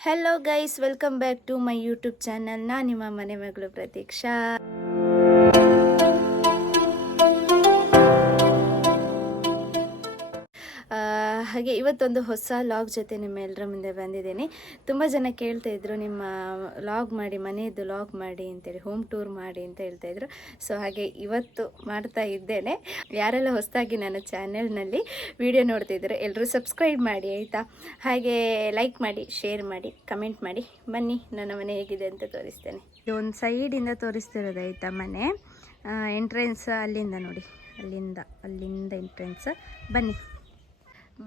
Hello guys, welcome back to my YouTube channel. ನಾನು ನಿಮ್ಮ ಮನೆ ಮಗಳು ಪ್ರತೀಕ್ಷಾ. ಹಾಗೆ ಇವತ್ತೊಂದು ಹೊಸ ಲಾಗ್ ಜೊತೆ ನಿಮ್ಮೆಲ್ಲರ ಮುಂದೆ ಬಂದಿದ್ದೀನಿ. ತುಂಬ ಜನ ಕೇಳ್ತಾ ಇದ್ರು, ನಿಮ್ಮ ಲಾಗ್ ಮಾಡಿ, ಮನೆಯದ್ದು ಲಾಗ್ ಮಾಡಿ ಅಂತೇಳಿ, ಹೋಮ್ ಟೂರ್ ಮಾಡಿ ಅಂತ ಹೇಳ್ತಾ ಇದ್ರು. ಸೊ ಹಾಗೆ ಇವತ್ತು ಮಾಡ್ತಾ ಇದ್ದೇನೆ. ಯಾರೆಲ್ಲ ಹೊಸದಾಗಿ ನನ್ನ ಚಾನೆಲ್ನಲ್ಲಿ ವಿಡಿಯೋ ನೋಡ್ತಿದ್ರು ಎಲ್ಲರೂ ಸಬ್ಸ್ಕ್ರೈಬ್ ಮಾಡಿ ಆಯಿತಾ. ಹಾಗೆ ಲೈಕ್ ಮಾಡಿ, ಶೇರ್ ಮಾಡಿ, ಕಮೆಂಟ್ ಮಾಡಿ. ಬನ್ನಿ ನನ್ನ ಮನೆ ಹೇಗಿದೆ ಅಂತ ತೋರಿಸ್ತೇನೆ. ಇದು ಒಂದು ಸೈಡಿಂದ ತೋರಿಸ್ತಿರೋದು ಆಯಿತಾ. ಮನೆ ಎಂಟ್ರೆನ್ಸ್ ಅಲ್ಲಿಂದ ನೋಡಿ, ಅಲ್ಲಿಂದ ಎಂಟ್ರೆನ್ಸ್.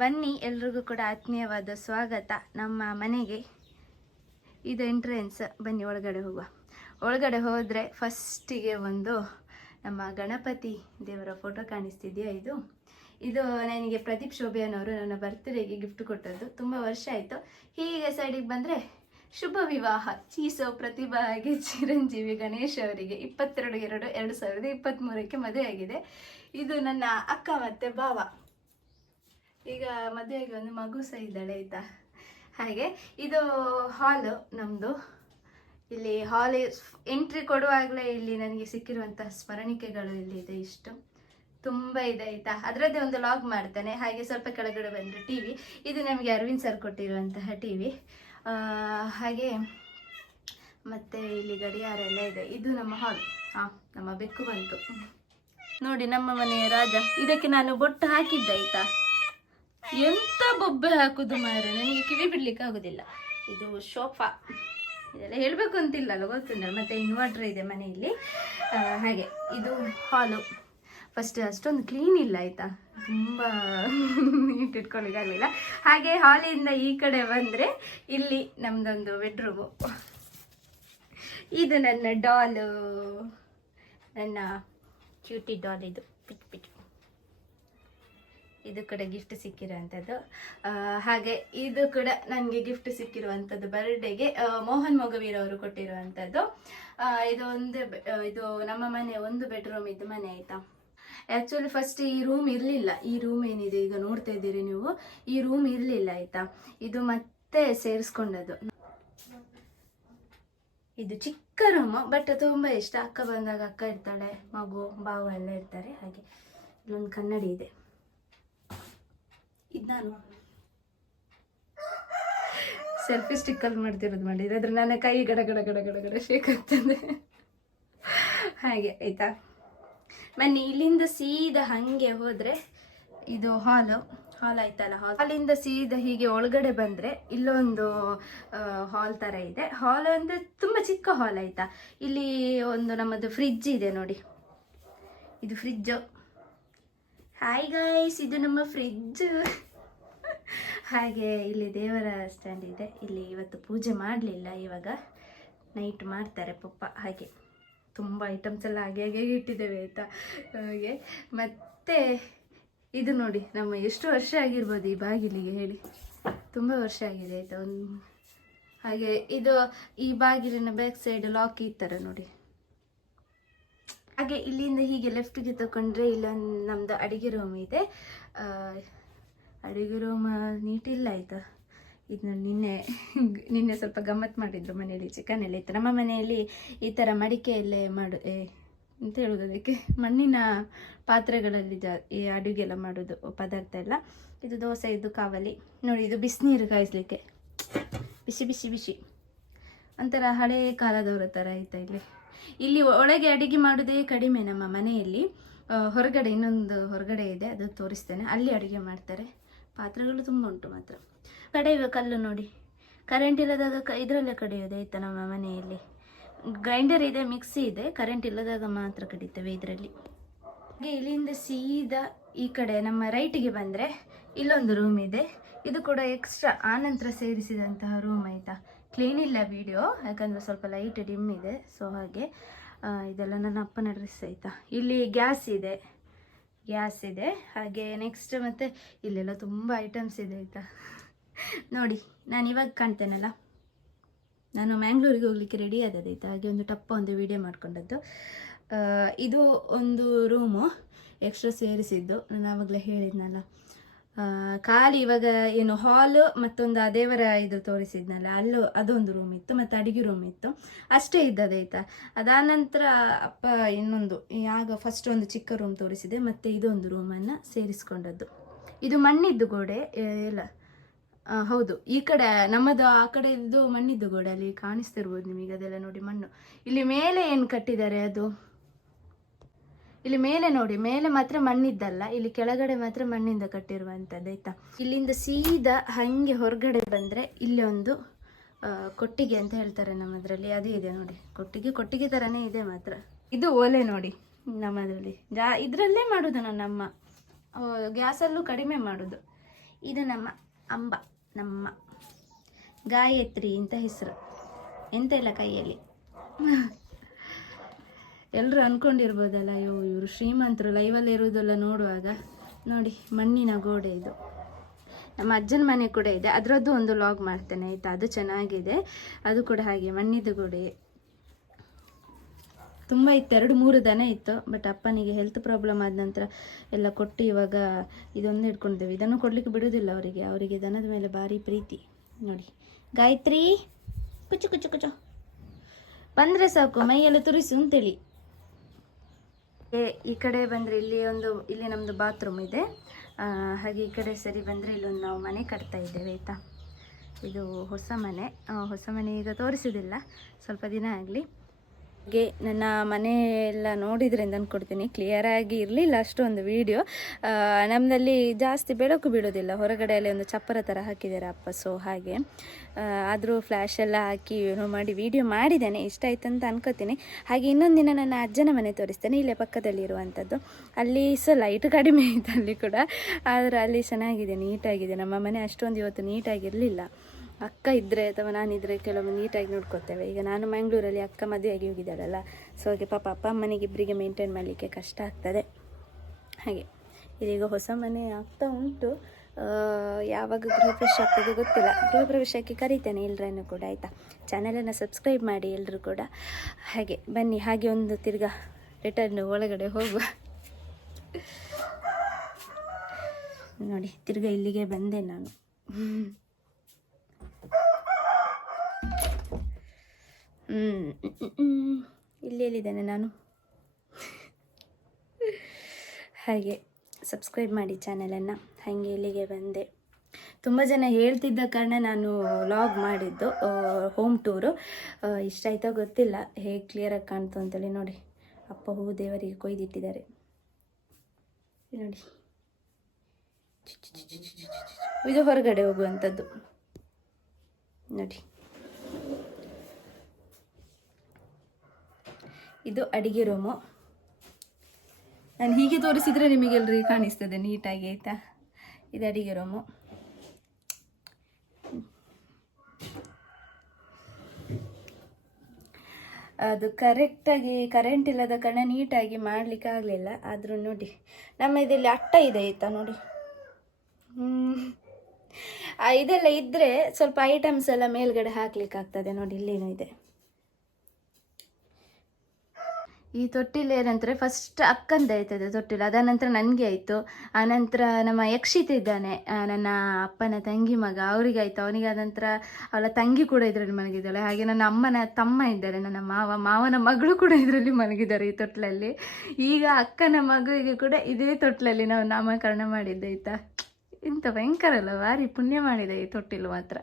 ಬನ್ನಿ ಎಲ್ರಿಗೂ ಕೂಡ ಆತ್ಮೀಯವಾದ ಸ್ವಾಗತ ನಮ್ಮ ಮನೆಗೆ. ಇದು ಎಂಟ್ರೆನ್ಸ್. ಬನ್ನಿ ಒಳಗಡೆ ಹೋಗುವ. ಒಳಗಡೆ ಹೋದರೆ ಫಸ್ಟಿಗೆ ಒಂದು ನಮ್ಮ ಗಣಪತಿ ದೇವರ ಫೋಟೋ ಕಾಣಿಸ್ತಿದೆಯಾ. ಇದು ನನಗೆ ಪ್ರದೀಪ್ ಶೋಭೆಯನವರು ನನ್ನ ಬರ್ತ್ಡೇಗೆ ಗಿಫ್ಟ್ ಕೊಟ್ಟದ್ದು. ತುಂಬ ವರ್ಷ ಆಯಿತು. ಹೀಗೆ ಸೈಡಿಗೆ ಬಂದರೆ ಶುಭ ವಿವಾಹ ಚೀಸೋ ಪ್ರತಿಭಾ ಹಾಗೆ ಚಿರಂಜೀವಿ ಗಣೇಶ್ ಅವರಿಗೆ 22/2/2023 ಮದುವೆ ಆಗಿದೆ. ಇದು ನನ್ನ ಅಕ್ಕ ಮತ್ತು ಭಾವ. ಈಗ ಮದುವೆಗೆ ಒಂದು ಮಗು ಸಹ ಇದ್ದಾಳೆ ಆಯಿತಾ. ಹಾಗೆ ಇದು ಹಾಲು ನಮ್ಮದು. ಇಲ್ಲಿ ಹಾಲ್ ಎಂಟ್ರಿ ಕೊಡುವಾಗಲೇ ಇಲ್ಲಿ ನನಗೆ ಸಿಕ್ಕಿರುವಂತಹ ಸ್ಮರಣಿಕೆಗಳು ಇಲ್ಲಿದೆ. ಇಷ್ಟು ತುಂಬ ಇದೆ ಆಯಿತಾ. ಅದರದ್ದೇ ಒಂದು ಲಾಗ್ ಮಾಡ್ತೇನೆ. ಹಾಗೆ ಸ್ವಲ್ಪ ಕೆಳಗಡೆ ಬಂದರೆ ಟಿ ವಿ. ಇದು ನಮಗೆ ಅರವಿಂದ್ ಸರ್ ಕೊಟ್ಟಿರುವಂತಹ ಟಿ ವಿ. ಹಾಗೆ ಮತ್ತು ಇಲ್ಲಿ ಗಡಿಯಾರ ಎಲ್ಲ ಇದೆ. ಇದು ನಮ್ಮ ಹಾಲ್. ನಮ್ಮ ಬೆಕ್ಕು ಬಂತು ನೋಡಿ, ನಮ್ಮ ಮನೆಯ ರಾಜ. ಇದಕ್ಕೆ ನಾನು ಬೊಟ್ಟು ಹಾಕಿದ್ದೆ ಆಯಿತಾ. ಎಂತ ಬೊಬ್ಬೆ ಹಾಕುದು ಮಾರೆ, ನನಗೆ ಕಿವಿ ಬಿಡ್ಲಿಕ್ಕೆ ಆಗುದಿಲ್ಲ. ಇದು ಸೋಫಾ. ಇದೆಲ್ಲ ಹೇಳಬೇಕು ಅಂತಿಲ್ಲಲ್ಲ, ಗೊತ್ತಿಲ್ಲ. ಮತ್ತು ಇನ್ವರ್ಟರ್ ಇದೆ ಮನೆಯಲ್ಲಿ. ಹಾಗೆ ಇದು ಹಾಲು. ಫಸ್ಟ್ ಅಷ್ಟೊಂದು ಕ್ಲೀನ್ ಇಲ್ಲ ಆಯಿತಾ, ತುಂಬ ನೀಟ್ ಇಟ್ಕೊಳ್ಳಿಕ್ಕಾಗಲಿಲ್ಲ. ಹಾಗೆ ಹಾಲಿಂದ ಈ ಕಡೆ ಬಂದರೆ ಇಲ್ಲಿ ನಮ್ಮದೊಂದು ಬೆಡ್ರೂಮು. ಇದು ನನ್ನ ಡಾಲು, ನನ್ನ ಕ್ಯೂಟಿ ಡಾಲ್. ಇದು ಪಿಟ್. ಇದು ಕೂಡ ಗಿಫ್ಟ್ ಸಿಕ್ಕಿರುವಂಥದ್ದು. ಹಾಗೆ ಇದು ಕೂಡ ನನಗೆ ಗಿಫ್ಟ್ ಸಿಕ್ಕಿರುವಂಥದ್ದು ಬರ್ಡೇಗೆ ಮೋಹನ್ ಮೊಗವೀರ್ ಅವರು ಕೊಟ್ಟಿರುವಂಥದ್ದು. ಇದು ನಮ್ಮ ಮನೆ ಒಂದು ಬೆಡ್ರೂಮ್ ಇದ್ದು ಮನೆ ಆಯಿತಾ. ಆ್ಯಕ್ಚುಲಿ ಫಸ್ಟ್ ಈ ರೂಮ್ ಇರಲಿಲ್ಲ. ಈ ರೂಮ್ ಏನಿದೆ ಈಗ ನೋಡ್ತಾ ಇದ್ದೀರಿ ನೀವು, ಈ ರೂಮ್ ಇರಲಿಲ್ಲ ಆಯಿತಾ. ಇದು ಮತ್ತೆ ಸೇರಿಸ್ಕೊಂಡದ್ದು. ಇದು ಚಿಕ್ಕ ರೂಮು, ಬಟ್ ತುಂಬ ಇಷ್ಟ. ಅಕ್ಕ ಬಂದಾಗ ಅಕ್ಕ ಇರ್ತಾಳೆ, ಮಗು ಭಾವ ಎಲ್ಲ ಇರ್ತಾರೆ. ಹಾಗೆ ಇಲ್ಲೊಂದು ಕನ್ನಡಿ ಇದೆ. ಇದು ನಾನು ಸೆಲ್ಫಿ ಸ್ಟಿಕ್ಕಲ್ಲಿ ಮಾಡಿರೋದು. ಅದ್ರ ನನ್ನ ಕೈ ಗಡ ಗಡ ಗಡ ಗಡ ಗಡ ಶೇಕ್ ಆಗ್ತದೆ. ಹಾಗೆ ಆಯಿತಾ. ಬನ್ನಿ, ಇಲ್ಲಿಂದ ಸೀದಾ ಹಾಗೆ ಹೋದರೆ ಇದು ಹಾಲ್ ಆಯ್ತಲ್ಲ. ಹಾಲಿಂದ ಸೀದಾ ಹೀಗೆ ಒಳಗಡೆ ಬಂದರೆ ಇಲ್ಲೊಂದು ಹಾಲ್ ಥರ ಇದೆ. ಹಾಲ್ ಅಂದರೆ ತುಂಬ ಚಿಕ್ಕ ಹಾಲ್ ಆಯಿತಾ. ಇಲ್ಲಿ ಒಂದು ನಮ್ಮದು ಫ್ರಿಡ್ಜ್ ಇದೆ ನೋಡಿ, ಇದು ಫ್ರಿಡ್ಜು. ಹಾಯ್ ಗೈಸ್, ಇದು ನಮ್ಮ ಫ್ರಿಡ್ಜ್. ಹಾಗೆ ಇಲ್ಲಿ ದೇವರ ಸ್ಟ್ಯಾಂಡ್ ಇದೆ. ಇಲ್ಲಿ ಇವತ್ತು ಪೂಜೆ ಮಾಡಲಿಲ್ಲ, ಇವಾಗ ನೈಟ್ ಮಾಡ್ತಾರೆ ಪಪ್ಪ. ಹಾಗೆ ತುಂಬ ಐಟಮ್ಸ್ ಎಲ್ಲ ಹಾಗೆ ಇಟ್ಟಿದ್ದೇವೆ ಆಯಿತಾ. ಹಾಗೆ ಮತ್ತು ಇದು ನೋಡಿ, ನಮ್ಮ ಎಷ್ಟು ವರ್ಷ ಆಗಿರ್ಬೋದು ಈ ಬಾಗಿಲಿಗೆ ಹೇಳಿ. ತುಂಬ ವರ್ಷ ಆಗಿದೆ ಆಯಿತಾ. ಹಾಗೆ ಇದು ಈ ಬಾಗಿಲಿನ ಬ್ಯಾಕ್ ಸೈಡ್ ಲಾಕ್ ಈ ಥರ ನೋಡಿ. ಹಾಗೆ ಇಲ್ಲಿಂದ ಹೀಗೆ ಲೆಫ್ಟ್ಗೆ ತಗೊಂಡ್ರೆ ಇಲ್ಲೊಂದು ನಮ್ಮದು ಅಡುಗೆ ರೂಮ್ ಇದೆ. ಅಡುಗೆ ರೂಮ್ ನೀಟಿಲ್ಲ ಆಯಿತಾ. ಇದು ನಿನ್ನೆ ಸ್ವಲ್ಪ ಗಮ್ಮತ್ತು ಮಾಡಿದ್ರು ಮನೆಯಲ್ಲಿ. ಚಿಕನ್ ಎಲ್ಲ ಇತ್ತು ನಮ್ಮ ಮನೆಯಲ್ಲಿ. ಈ ಥರ ಮಡಿಕೆಯಲ್ಲೇ ಅಂತ ಹೇಳೋದು, ಅದಕ್ಕೆ ಮಣ್ಣಿನ ಪಾತ್ರೆಗಳಲ್ಲಿ ಈ ಅಡುಗೆ ಎಲ್ಲ ಮಾಡೋದು ಪದಾರ್ಥ ಎಲ್ಲ. ಇದು ದೋಸೆ, ಇದು ಕಾವಲಿ ನೋಡಿ. ಇದು ಬಿಸಿನೀರು ಕಾಯಿಸ್ಲಿಕ್ಕೆ, ಬಿಸಿ ಒಂಥರ ಹಳೇ ಕಾಲದವರ ಥರ ಆಯಿತಾ. ಇಲ್ಲಿ ಒಳಗೆ ಅಡುಗೆ ಮಾಡೋದೇ ಕಡಿಮೆ ನಮ್ಮ ಮನೆಯಲ್ಲಿ. ಹೊರಗಡೆ ಇನ್ನೊಂದು ಹೊರಗಡೆ ಇದೆ, ಅದು ತೋರಿಸ್ತೇನೆ. ಅಲ್ಲಿ ಅಡುಗೆ ಮಾಡ್ತಾರೆ. ಪಾತ್ರೆಗಳು ತುಂಬ ಉಂಟು ಮಾತ್ರ. ಕಡೆಯುವ ಕಲ್ಲು ನೋಡಿ, ಕರೆಂಟ್ ಇಲ್ಲದಾಗ ಇದರಲ್ಲೇ ಕಡಿಯೋದು ಆಯಿತಾ. ನಮ್ಮ ಮನೆಯಲ್ಲಿ ಗ್ರೈಂಡರ್ ಇದೆ, ಮಿಕ್ಸಿ ಇದೆ. ಕರೆಂಟ್ ಇಲ್ಲದಾಗ ಮಾತ್ರ ಕಡಿತೇವೆ ಇದರಲ್ಲಿ. ಹಾಗೆ ಇಲ್ಲಿಂದ ಸೀದಾ ಈ ಕಡೆ ನಮ್ಮ ರೈಟಿಗೆ ಬಂದರೆ ಇಲ್ಲೊಂದು ರೂಮ್ ಇದೆ. ಇದು ಕೂಡ ಎಕ್ಸ್ಟ್ರಾ ಆನಂತರ ಸೇರಿಸಿದಂತಹ ರೂಮ್ ಆಯಿತಾ. ಕ್ಲೀನ್ ಇಲ್ಲ ವಿಡಿಯೋ, ಯಾಕಂದರೆ ಸ್ವಲ್ಪ ಲೈಟ್ ಡಿಮ್ ಇದೆ. ಸೊ ಹಾಗೆ ಇದೆಲ್ಲ ನನ್ನ ಅಪ್ಪನ ಡ್ರೆಸ್ ಆಯಿತಾ. ಇಲ್ಲಿ ಗ್ಯಾಸ್ ಇದೆ. ಹಾಗೆ ನೆಕ್ಸ್ಟ್ ಮತ್ತು ಇಲ್ಲೆಲ್ಲ ತುಂಬ ಐಟಮ್ಸ್ ಇದೆ ಆಯಿತಾ. ನೋಡಿ, ನಾನು ಇವಾಗ ಕಾಣ್ತೇನಲ್ಲ, ನಾನು ಮ್ಯಾಂಗ್ಳೂರಿಗೆ ಹೋಗಲಿಕ್ಕೆ ರೆಡಿ ಆದದಾಯ್ತಾ. ಹಾಗೆ ಒಂದು ಒಂದು ವಿಡಿಯೋ ಮಾಡ್ಕೊಂಡದ್ದು. ಇದು ಒಂದು ರೂಮು ಎಕ್ಸ್ಟ್ರಾ ಸೇರಿಸಿದ್ದು, ನಾನು ಆವಾಗಲೇ ಹೇಳಿದ್ನಲ್ಲ. ಖಾಲಿ ಇವಾಗ ಏನು ಹಾಲು ಮತ್ತೊಂದು ಆ ದೇವರ ಇದು ತೋರಿಸಿದ್ನಲ್ಲ ಅಲ್ಲೂ ಅದೊಂದು ರೂಮ್ ಇತ್ತು ಮತ್ತು ಅಡುಗೆ ರೂಮ್ ಇತ್ತು, ಅಷ್ಟೇ ಇದ್ದದಾಯ್ತಾ. ಅದಾನಂತರ ಅಪ್ಪ ಇನ್ನೊಂದು ಆಗ ಫಸ್ಟ್ ಒಂದು ಚಿಕ್ಕ ರೂಮ್ ತೋರಿಸಿದೆ, ಮತ್ತು ಇದೊಂದು ರೂಮನ್ನು ಸೇರಿಸ್ಕೊಂಡದ್ದು. ಇದು ಮಣ್ಣಿದ್ದು ಗೋಡೆ ಇಲ್ಲ, ಹೌದು, ಈ ಕಡೆ ನಮ್ಮದು ಆ ಕಡೆ ಇದ್ದು ಮಣ್ಣಿದ್ದು ಗೋಡೆ, ಅಲ್ಲಿ ಕಾಣಿಸ್ತಿರ್ಬೋದು ನಿಮಗೆ ಅದೆಲ್ಲ ನೋಡಿ ಮಣ್ಣು. ಇಲ್ಲಿ ಮೇಲೆ ಏನು ಕಟ್ಟಿದ್ದಾರೆ ಅದು, ಇಲ್ಲಿ ಮೇಲೆ ನೋಡಿ, ಮೇಲೆ ಮಾತ್ರ ಮಣ್ಣಿದ್ದಲ್ಲ, ಇಲ್ಲಿ ಕೆಳಗಡೆ ಮಾತ್ರ ಮಣ್ಣಿಂದ ಕಟ್ಟಿರುವಂಥದ್ದು ಆಯ್ತಾ. ಇಲ್ಲಿಂದ ಸೀದಾ ಹಾಗೆ ಹೊರಗಡೆ ಬಂದರೆ ಇಲ್ಲಿ ಒಂದು ಕೊಟ್ಟಿಗೆ ಅಂತ ಹೇಳ್ತಾರೆ ನಮ್ಮದ್ರಲ್ಲಿ, ಅದೇ ಇದೆ ನೋಡಿ. ಕೊಟ್ಟಿಗೆ ಥರನೇ ಇದೆ ಮಾತ್ರ. ಇದು ಒಲೆ ನೋಡಿ ನಮ್ಮದ್ರಲ್ಲಿ, ಇದರಲ್ಲೇ ಮಾಡೋದು ನನ್ನಮ್ಮ, ಗ್ಯಾಸಲ್ಲೂ ಕಡಿಮೆ ಮಾಡೋದು. ಇದು ನಮ್ಮ ಗಾಯತ್ರಿ ಅಂತ ಹೆಸರು, ಎಂತ ಇಲ್ಲ ಕೈಯಲ್ಲಿ. ಎಲ್ಲರೂ ಅಂದ್ಕೊಂಡಿರ್ಬೋದಲ್ಲ, ಅಯ್ಯೋ ಇವರು ಶ್ರೀಮಂತರು ಲೈವಲ್ಲಿ ಇರೋದೆಲ್ಲ ನೋಡುವಾಗ. ನೋಡಿ ಮಣ್ಣಿನ ಗೋಡೆ ಇದು. ನಮ್ಮ ಅಜ್ಜನ ಮನೆ ಕೂಡ ಇದೆ, ಅದರದ್ದು ಒಂದು ಲಾಗ್ ಮಾಡ್ತೇನೆ ಆಯಿತಾ, ಅದು ಚೆನ್ನಾಗಿದೆ. ಅದು ಕೂಡ ಹಾಗೆ ಮಣ್ಣಿದ್ದು ಗೋಡೆ. ತುಂಬ ಇತ್ತು, 2-3 ದನ ಇತ್ತು. ಬಟ್ ಅಪ್ಪನಿಗೆ ಹೆಲ್ತ್ ಪ್ರಾಬ್ಲಮ್ ಆದ ನಂತರ ಎಲ್ಲ ಕೊಟ್ಟು ಇವಾಗ ಇದೊಂದು ಇಟ್ಕೊಂಡಿದ್ದೇವೆ. ಇದನ್ನು ಕೊಡಲಿಕ್ಕೆ ಬಿಡೋದಿಲ್ಲ ಅವರಿಗೆ ದನದ ಮೇಲೆ ಭಾರಿ ಪ್ರೀತಿ. ನೋಡಿ ಗಾಯತ್ರಿ ಕುಚ್ಚು ಬಂದರೆ ಸಾಕು ಮೈಯೆಲ್ಲ ತುರಿಸು ಅಂತೇಳಿ. ಈ ಕಡೆ ಬಂದರೆ ಇಲ್ಲಿ ನಮ್ಮದು ಬಾತ್ರೂಮ್ ಇದೆ. ಹಾಗೆ ಈ ಕಡೆ ಸರಿ ಬಂದರೆ ಇಲ್ಲೊಂದು ನಾವು ಮನೆ ಕಟ್ತಾ ಇದ್ದೇವೆ ಆಯಿತಾ. ಇದು ಹೊಸ ಮನೆ ಈಗ ತೋರಿಸೋದಿಲ್ಲ, ಸ್ವಲ್ಪ ದಿನ ಆಗಲಿ. ಹಾಗೆ ನನ್ನ ಮನೆ ಎಲ್ಲ ನೋಡಿದ್ರಿಂದ ಅಂದ್ಕೊಡ್ತೀನಿ, ಕ್ಲಿಯರಾಗಿ ಇರಲಿಲ್ಲ ಅಷ್ಟೊಂದು ವೀಡಿಯೋ. ನಮ್ಮದಲ್ಲಿ ಜಾಸ್ತಿ ಬೆಳಕು ಬೀಳೋದಿಲ್ಲ, ಹೊರಗಡೆಯಲ್ಲಿ ಒಂದು ಚಪ್ಪರ ಥರ ಹಾಕಿದ್ದಾರೆ ಅಪ್ಪ, ಸೊ ಹಾಗೆ. ಆದರೂ ಫ್ಲ್ಯಾಶ್ ಎಲ್ಲ ಹಾಕಿ ಏನೋ ಮಾಡಿ ವೀಡಿಯೋ ಮಾಡಿದ್ದೇನೆ, ಇಷ್ಟ ಆಯ್ತು ಅಂತ ಅನ್ಕೋತೀನಿ. ಹಾಗೆ ಇನ್ನೊಂದು ದಿನ ನನ್ನ ಅಜ್ಜನ ಮನೆ ತೋರಿಸ್ತೇನೆ, ಇಲ್ಲೇ ಪಕ್ಕದಲ್ಲಿ ಇರುವಂಥದ್ದು. ಅಲ್ಲಿ ಲೈಟ್ ಕಡಿಮೆ ಇತ್ತು ಅಲ್ಲಿ ಕೂಡ, ಆದರೆ ಅಲ್ಲಿ ಚೆನ್ನಾಗಿದೆ, ನೀಟಾಗಿದೆ. ನಮ್ಮ ಮನೆ ಅಷ್ಟೊಂದು ಇವತ್ತು ನೀಟಾಗಿರಲಿಲ್ಲ. ಅಕ್ಕ ಇದ್ದರೆ ಅಥವಾ ನಾನಿದ್ದರೆ ಕೆಲವೊಮ್ಮೆ ನೀಟಾಗಿ ನೋಡ್ಕೋತೇವೆ. ಈಗ ನಾನು ಮ್ಯಾಂಗ್ಳೂರಲ್ಲಿ, ಅಕ್ಕ ಮದುವೆಯಾಗಿ ಹೋಗಿದ್ದಾಳಲ್ಲ, ಸೊ ಹಾಗೆ ಪಾಪ ಅಪ್ಪ ಅಮ್ಮನಿಗೆ ಇಬ್ಬರಿಗೆ ಮೇಂಟೈನ್ ಮಾಡಲಿಕ್ಕೆ ಕಷ್ಟ ಆಗ್ತದೆ. ಹಾಗೆ ಇದೀಗ ಹೊಸ ಮನೆ ಆಗ್ತಾ ಉಂಟು. ಯಾವಾಗ ಗೃಹಪ್ರವೇಶ ಆಗ್ತದೆ ಗೊತ್ತಿಲ್ಲ. ಗೃಹಪ್ರವೇಶಕ್ಕೆ ಕರೀತೇನೆ ಎಲ್ಲರನ್ನು ಕೂಡ ಆಯಿತಾ. ಚಾನಲನ್ನು ಸಬ್ಸ್ಕ್ರೈಬ್ ಮಾಡಿ ಎಲ್ಲರೂ ಕೂಡ. ಹಾಗೆ ಬನ್ನಿ, ಹಾಗೆ ಒಂದು ತಿರ್ಗಾ ರಿಟರ್ನ್ ಒಳಗಡೆ ಹೋಗುವ. ನೋಡಿ ತಿರ್ಗಾ ಇಲ್ಲಿಗೆ ಬಂದೆ ನಾನು. ಇಲ್ಲಿದ್ದೇನೆ ನಾನು. ಹಾಗೆ ಸಬ್ಸ್ಕ್ರೈಬ್ ಮಾಡಿ ಚಾನಲನ್ನು. ಹಾಗೆ ಇಲ್ಲಿಗೆ ಬಂದೆ. ತುಂಬ ಜನ ಹೇಳ್ತಿದ್ದ ಕಾರಣ ನಾನು ವ್ಲಾಗ್ ಮಾಡಿದ್ದು ಹೋಮ್ ಟೂರು. ಇಷ್ಟ ಆಯ್ತೋ ಗೊತ್ತಿಲ್ಲ, ಹೇಗೆ ಕ್ಲಿಯರಾಗಿ ಕಾಣ್ತು ಅಂತೇಳಿ. ನೋಡಿ ಅಪ್ಪ ಹೂವು ದೇವರಿಗೆ ಕೊಯ್ದಿಟ್ಟಿದ್ದಾರೆ ನೋಡಿ. ಇದು ಹೊರಗಡೆ ಹೋಗುವಂಥದ್ದು ನೋಡಿ. ಇದು ಅಡಿಗೆ ರೂಮು. ನಾನು ಹೀಗೆ ತೋರಿಸಿದರೆ ನಿಮಗೆಲ್ಲರಿಗೂ ಕಾಣಿಸ್ತದೆ ನೀಟಾಗಿ ಆಯಿತಾ. ಇದು ಅಡಿಗೆ ರೂಮು. ಅದು ಕರೆಕ್ಟಾಗಿ ಕರೆಂಟ್ ಇಲ್ಲದ ಕಾರಣ ನೀಟಾಗಿ ಮಾಡಲಿಕ್ಕೆ ಆಗಲಿಲ್ಲ. ಆದರೂ ನೋಡಿ ನಮ್ಮ ಇದರಲ್ಲಿ ಅಟ್ಟ ಇದೆ ಆಯಿತಾ ನೋಡಿ. ಇದೆಲ್ಲ ಇದ್ದರೆ ಸ್ವಲ್ಪ ಐಟಮ್ಸ್ ಎಲ್ಲ ಮೇಲ್ಗಡೆ ಹಾಕ್ಲಿಕ್ಕೆ ಆಗ್ತದೆ ನೋಡಿ. ಇಲ್ಲೇನೋ ಇದೆ. ಈ ತೊಟ್ಟಿಲು ಏನಂದರೆ ಫಸ್ಟ್ ಅಕ್ಕಂದ ಆಯ್ತದೆ ತೊಟ್ಟಿಲು, ಅದ ನಂತರ ನನಗೆ ಆಯಿತು. ಆನಂತರ ನಮ್ಮ ಯಕ್ಷಿತ ಇದ್ದಾನೆ, ನನ್ನ ಅಪ್ಪನ ತಂಗಿ ಮಗ, ಅವರಿಗೆ ಆಯಿತು. ಅವನಿಗೆ ಆನಂತರ ಅವಳ ತಂಗಿ ಕೂಡ ಇದರಲ್ಲಿ ಮಲಗಿದ್ದಾಳೆ. ಹಾಗೆ ನನ್ನ ಅಮ್ಮನ ತಮ್ಮ ಇದ್ದಾರೆ, ನನ್ನ ಮಾವನ ಮಗಳು ಕೂಡ ಇದರಲ್ಲಿ ಮಲಗಿದ್ದಾರೆ ಈ ತೊಟ್ಟಿಲಲ್ಲಿ. ಈಗ ಅಕ್ಕನ ಮಗುವಿಗೆ ಕೂಡ ಇದೇ ತೊಟ್ಟಿಲಲ್ಲಿ ನಾವು ನಾಮಕರಣ ಮಾಡಿದ್ದೆ ಆಯಿತಾ. ಇಂಥ ಭಯಂಕರ ಅಲ್ಲ, ಭಾರಿ ಪುಣ್ಯ ಮಾಡಿದೆ ಈ ತೊಟ್ಟಿಲು ಮಾತ್ರ.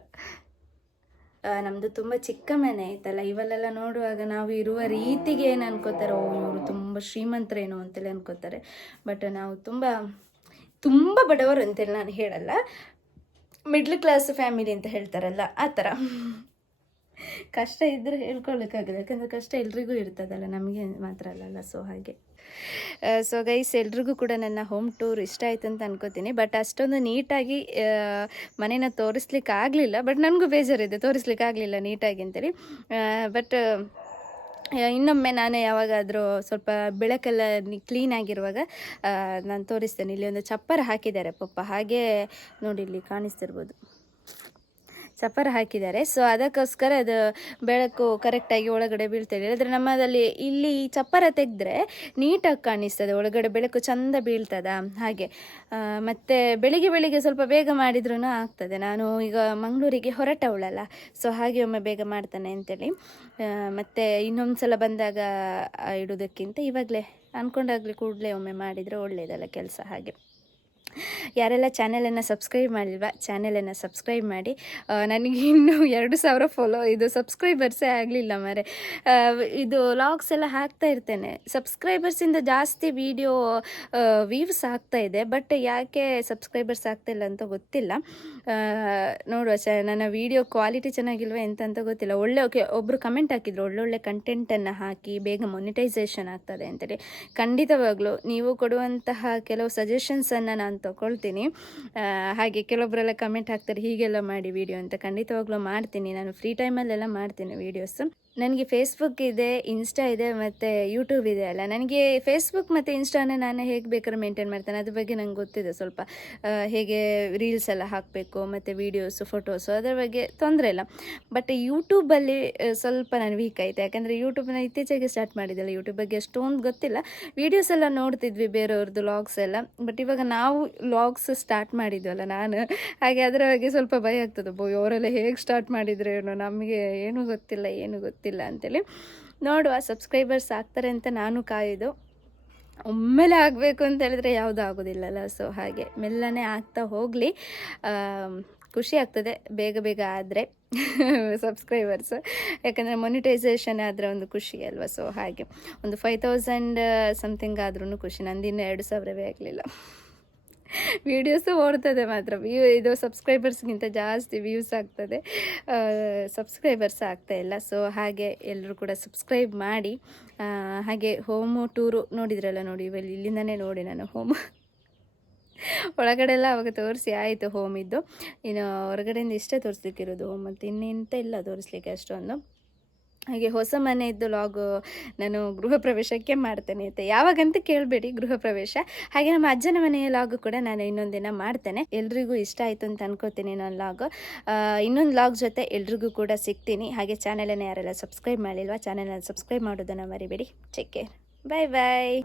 ನಮ್ಮದು ತುಂಬ ಚಿಕ್ಕ ಮನೆ ಆಯ್ತಲ್ಲ, ಇವಲ್ಲೆಲ್ಲ ನೋಡುವಾಗ ನಾವು ಇರುವ ರೀತಿಗೆ ಏನು ಅನ್ಕೋತಾರೆ, ಓ ಇವರು ತುಂಬ ಶ್ರೀಮಂತರೇನೋ ಅಂತೇಳಿ ಅನ್ಕೋತಾರೆ. ಬಟ್ ನಾವು ತುಂಬ ಬಡವರು ಅಂತೇಳಿ ನಾನು ಹೇಳಲ್ಲ, ಮಿಡ್ಲ್ ಕ್ಲಾಸ್ ಫ್ಯಾಮಿಲಿ ಅಂತ ಹೇಳ್ತಾರಲ್ಲ ಆ ಥರ. ಕಷ್ಟ ಇದ್ದರೆ ಹೇಳ್ಕೊಳ್ಳೋಕ್ಕಾಗಲ್ಲ, ಯಾಕಂದರೆ ಕಷ್ಟ ಎಲ್ರಿಗೂ ಇರ್ತದಲ್ಲ, ನಮಗೆ ಮಾತ್ರ ಅಲ್ಲಲ್ಲ. ಸೊ ಹಾಗೆ. ಸೊ ಗೈಸ್, ಎಲ್ರಿಗೂ ಕೂಡ ನನ್ನ ಹೋಮ್ ಟೂರ್ ಇಷ್ಟ ಆಯ್ತು ಅಂತ ಅನ್ಕೋತೀನಿ. ಬಟ್ ಅಷ್ಟೊಂದು ನೀಟಾಗಿ ಮನೇನ ತೋರಿಸ್ಲಿಕ್ಕೆ ಆಗಲಿಲ್ಲ. ಬಟ್ ನನಗೂ ಬೇಜಾರಿದೆ, ತೋರಿಸ್ಲಿಕ್ಕೆ ಆಗಲಿಲ್ಲ ನೀಟಾಗಿ ಅಂತೇಳಿ. ಬಟ್ ಇನ್ನೊಮ್ಮೆ ನಾನೇ ಯಾವಾಗಾದರೂ ಸ್ವಲ್ಪ ಬೆಳಕೆಲ್ಲ ಕ್ಲೀನಾಗಿರುವಾಗ ನಾನು ತೋರಿಸ್ತೇನೆ. ಇಲ್ಲಿ ಒಂದು ಚಪ್ಪರ ಹಾಕಿದ್ದಾರೆ ಪಪ್ಪ, ಹಾಗೆ ನೋಡಿ ಇಲ್ಲಿ ಕಾಣಿಸ್ತಿರ್ಬೋದು. ಚಪ್ಪರ ಹಾಕಿದ್ದಾರೆ. ಸೊ ಅದಕ್ಕೋಸ್ಕರ ಅದು ಬೆಳಕು ಕರೆಕ್ಟಾಗಿ ಒಳಗಡೆ ಬೀಳ್ತದೆ. ಇಲ್ಲದ್ರೆ ನಮ್ಮದಲ್ಲಿ ಇಲ್ಲಿ ಚಪ್ಪರ ತೆಗೆದ್ರೆ ನೀಟಾಗಿ ಕಾಣಿಸ್ತದೆ, ಒಳಗಡೆ ಬೆಳಕು ಚಂದ ಬೀಳ್ತದ ಹಾಗೆ. ಮತ್ತು ಬೆಳಿಗ್ಗೆ ಸ್ವಲ್ಪ ಬೇಗ ಮಾಡಿದ್ರೂ ಆಗ್ತದೆ. ನಾನು ಈಗ ಮಂಗಳೂರಿಗೆ ಹೊರಟವಳಲ್ಲ, ಸೊ ಹಾಗೆ ಒಮ್ಮೆ ಬೇಗ ಮಾಡ್ತಾನೆ ಅಂತೇಳಿ. ಮತ್ತು ಇನ್ನೊಂದು ಸಲ ಬಂದಾಗ ಇಡೋದಕ್ಕಿಂತ ಇವಾಗಲೇ ಅಂದ್ಕೊಂಡಾಗಲಿ ಕೂಡಲೇ ಒಮ್ಮೆ ಮಾಡಿದರೆ ಒಳ್ಳೆಯದಲ್ಲ ಕೆಲಸ ಹಾಗೆ. ಯಾರೆಲ್ಲ ಚಾನೆಲನ್ನು ಸಬ್ಸ್ಕ್ರೈಬ್ ಮಾಡಿಲ್ವಾ ಚಾನೆಲನ್ನು ಸಬ್ಸ್ಕ್ರೈಬ್ ಮಾಡಿ. ನನಗೆ ಇನ್ನೂ 2000 ಇದು ಸಬ್ಸ್ಕ್ರೈಬರ್ಸೇ ಆಗಲಿಲ್ಲ ಮಾರೆ. ಇದು ವ್ಲಾಗ್ಸ್ ಎಲ್ಲ ಹಾಕ್ತಾ ಇರ್ತೇನೆ, ಸಬ್ಸ್ಕ್ರೈಬರ್ಸಿಂದ ಜಾಸ್ತಿ ವೀಡಿಯೋ ವ್ಯೂಸ್ ಆಗ್ತಾ ಇದೆ. ಬಟ್ ಯಾಕೆ ಸಬ್ಸ್ಕ್ರೈಬರ್ಸ್ ಆಗ್ತಾಯಿಲ್ಲ ಅಂತ ಗೊತ್ತಿಲ್ಲ. ನೋಡುವ, ನನ್ನ ವೀಡಿಯೋ ಕ್ವಾಲಿಟಿ ಚೆನ್ನಾಗಿಲ್ವ ಎಂತ ಗೊತ್ತಿಲ್ಲ. ಒಬ್ಬರು ಕಮೆಂಟ್ ಹಾಕಿದ್ರು, ಒಳ್ಳೊಳ್ಳೆ ಕಂಟೆಂಟನ್ನು ಹಾಕಿ ಬೇಗ ಮೊನಿಟೈಸೇಷನ್ ಆಗ್ತದೆ ಅಂತೇಳಿ. ಖಂಡಿತವಾಗ್ಲೂ ನೀವು ಕೊಡುವಂತಹ ಕೆಲವು ಸಜೆಷನ್ಸನ್ನು ನಾನು ತಗೊಳ್ತೀನಿ. ಹಾಗೆ ಕೆಲವೊಬ್ಬರೆಲ್ಲ ಕಮೆಂಟ್ ಹಾಕ್ತಾರೆ ಹೀಗೆಲ್ಲ ಮಾಡಿ ವಿಡಿಯೋ ಅಂತ. ಖಂಡಿತವಾಗ್ಲೂ ಮಾಡ್ತೀನಿ, ನಾನು ಫ್ರೀ ಟೈಮಲ್ಲೆಲ್ಲ ಮಾಡ್ತೀನಿ ವೀಡಿಯೋಸ್. ನನಗೆ ಫೇಸ್ಬುಕ್ ಇದೆ, ಇನ್ಸ್ಟಾ ಇದೆ ಮತ್ತು ಯೂಟ್ಯೂಬ್ ಇದೆ ಅಲ್ಲ. ನನಗೆ ಫೇಸ್ಬುಕ್ ಮತ್ತು ಇನ್ಸ್ಟಾನ ನಾನು ಹೇಗೆ ಬೇಕಾದ್ರೂ ಮೇಂಟೈನ್ ಮಾಡ್ತೇನೆ, ಅದ್ರ ಬಗ್ಗೆ ನಂಗೆ ಗೊತ್ತಿದೆ ಸ್ವಲ್ಪ. ಹೇಗೆ ರೀಲ್ಸ್ ಎಲ್ಲ ಹಾಕಬೇಕು ಮತ್ತು ವೀಡಿಯೋಸು ಫೋಟೋಸು ಅದರ ಬಗ್ಗೆ ತೊಂದರೆ ಇಲ್ಲ. ಬಟ್ ಯೂಟ್ಯೂಬಲ್ಲಿ ಸ್ವಲ್ಪ ನಾನು ವೀಕ್ ಆಯಿತು. ಯಾಕಂದರೆ ಯೂಟ್ಯೂಬ್ನ ಇತ್ತೀಚೆಗೆ ಸ್ಟಾರ್ಟ್ ಮಾಡಿದ್ದಲ್ಲ, ಯೂಟ್ಯೂಬ್ ಬಗ್ಗೆ ಅಷ್ಟೊಂದು ಗೊತ್ತಿಲ್ಲ. ವೀಡಿಯೋಸ್ ಎಲ್ಲ ನೋಡ್ತಿದ್ವಿ ಬೇರೆಯವ್ರದ್ದು ಲಾಗ್ಸ್ ಎಲ್ಲ. ಬಟ್ ಇವಾಗ ನಾವು ಲಾಗ್ಸ್ ಸ್ಟಾರ್ಟ್ ಮಾಡಿದ್ವಲ್ಲ ನಾನು, ಹಾಗೆ ಅದರ ಬಗ್ಗೆ ಸ್ವಲ್ಪ ಭಯ ಆಗ್ತದೆ. ಅವರೆಲ್ಲ ಹೇಗೆ ಸ್ಟಾರ್ಟ್ ಮಾಡಿದ್ರೆ ನಮಗೆ ಏನೂ ಗೊತ್ತಿಲ್ಲ ಅಂತೇಳಿ. ನೋಡುವ, ಸಬ್ಸ್ಕ್ರೈಬರ್ಸ್ ಆಗ್ತಾರೆ ಅಂತ ನಾನು ಕಾಯೋದು. ಒಮ್ಮೆಲೆ ಆಗಬೇಕು ಅಂತ ಹೇಳಿದ್ರೆ ಯಾವುದೂ ಆಗೋದಿಲ್ಲಲ್ಲ. ಸೊ ಹಾಗೆ ಮೆಲ್ಲನೆ ಆಗ್ತಾ ಹೋಗಲಿ. ಖುಷಿ ಆಗ್ತದೆ ಬೇಗ ಆದರೆ ಸಬ್ಸ್ಕ್ರೈಬರ್ಸ್, ಯಾಕಂದರೆ ಮೊನಿಟೈಸೇಷನ್ ಆದರೆ ಒಂದು ಖುಷಿ ಅಲ್ವಾ. ಸೊ ಹಾಗೆ ಒಂದು 5000 ಸಮಥಿಂಗ್ ಆದ್ರೂ ಖುಷಿ. ನಂದಿನ್ನು 2000 ಆಗಲಿಲ್ಲ. ವೀಡಿಯೋಸು ಓಡ್ತದೆ ಮಾತ್ರ, ಇದು ಸಬ್ಸ್ಕ್ರೈಬರ್ಸ್ಗಿಂತ ಜಾಸ್ತಿ ವ್ಯೂಸ್ ಆಗ್ತದೆ, ಸಬ್ಸ್ಕ್ರೈಬರ್ಸ್ ಆಗ್ತಾಯಿಲ್ಲ. ಸೊ ಹಾಗೆ ಎಲ್ಲರೂ ಕೂಡ ಸಬ್ಸ್ಕ್ರೈಬ್ ಮಾಡಿ. ಹಾಗೆ ಹೋಮು ಟೂರು ನೋಡಿದ್ರಲ್ಲ, ನೋಡಿ ಇಲ್ಲಿಂದನೇ ನೋಡಿ ನಾನು ಹೋಮು ಒಳಗಡೆ ಎಲ್ಲ ಅವಾಗ ತೋರಿಸಿ ಆಯಿತು ಹೋಮಿದ್ದು. ಇನ್ನು ಹೊರಗಡೆಯಿಂದ ಇಷ್ಟೇ ತೋರಿಸ್ಲಿಕ್ಕಿರೋದು, ಮತ್ತು ಇನ್ನೆಂತ ಇಲ್ಲ ತೋರಿಸ್ಲಿಕ್ಕೆ ಅಷ್ಟೊಂದು. ಹಾಗೆ ಹೊಸ ಮನೆಯದ್ದು ಲಾಗು ನಾನು ಗೃಹ ಪ್ರವೇಶಕ್ಕೆ ಮಾಡ್ತೇನೆ ಅಂತ. ಯಾವಾಗಂತ ಕೇಳಬೇಡಿ ಗೃಹ ಪ್ರವೇಶ. ಹಾಗೆ ನಮ್ಮ ಅಜ್ಜನ ಮನೆಯ ಲಾಗು ಕೂಡ ನಾನು ಇನ್ನೊಂದಿನ ಮಾಡ್ತೇನೆ. ಎಲ್ರಿಗೂ ಇಷ್ಟ ಆಯಿತು ಅಂತ ಅನ್ಕೋತೀನಿ ನಾನು ಲಾಗು. ಇನ್ನೊಂದು ಲಾಗ್ ಜೊತೆ ಎಲ್ರಿಗೂ ಕೂಡ ಸಿಗ್ತೀನಿ. ಹಾಗೆ ಚಾನಲನ್ನು ಯಾರೆಲ್ಲ ಸಬ್ಸ್ಕ್ರೈಬ್ ಮಾಡಿಲ್ವಾ ಚಾನಲನ್ನು ಸಬ್ಸ್ಕ್ರೈಬ್ ಮಾಡೋದನ್ನು ಮರಿಬೇಡಿ. ಟೇಕ್ ಕೇರ್, ಬಾಯ್ ಬಾಯ್.